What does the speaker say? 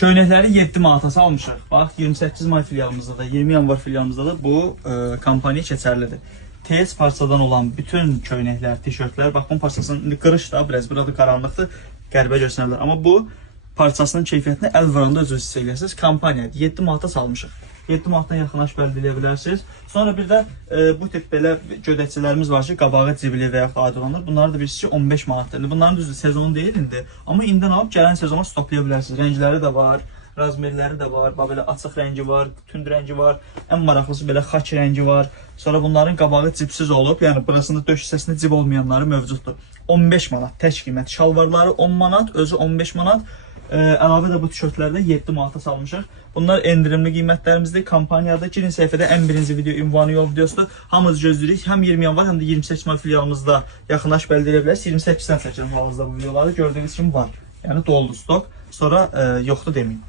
Köynəkləri 7 manata salmışıq. Bax, 28 may filialımızda da, 20 yanvar filialımızda da bu kampaniya keçərlidir. Tez parçadan olan bütün köynəklər, tişörtlər, bax, bunun parçasının indi qırış da, biraz burada qaranlıqdır, qəribə göstərilir. Amma bu parçasının keyfiyyətini əl vuranda özünüz hiss edirsiniz. Kampaniyadır, 7 manata salmışıq. 7 manatdan yaxınlaş əldə edə bilərsiniz. Sonra bir də bu tip belə gödəkçələrimiz var ki, qabağı cibili və ya aydınlanır. Bunları da bilirsiniz ki, 15 manatdır. Bunların düzdür, sezon deyil indi. Amma indidən alıb gələn sezona stoklaya bilərsiniz. Rəngləri də var, razmerləri də var, belə açıq rəngi var, tünd rəngi var. Ən maraqlısı belə xaç rəngi var. Sonra bunların qabağı cibsiz olub, yəni burasında döş hissəsində cib olmayanları mövcuddur. 15 manat tək qiymət. Şalvarları 10 manat, özü 15 manat. Əlavə də bu tişörtlərdə 7 manata salmışıq. Bunlar endirimli qiymətlərimizdir. Kampaniyada girin səhifədə ən birinci video ünvanı yol videosudur. Hamınızı gözləyirik. Həm 20 yanvar, həm də 28 may filialımızda yaxınlaş əldə edə bilərsiniz. 28-dən çəkirəm hal-hazırda bu videoları. Gördüyünüz kimi var. Yəni doludur stok. Sonra yoxdur deməyim.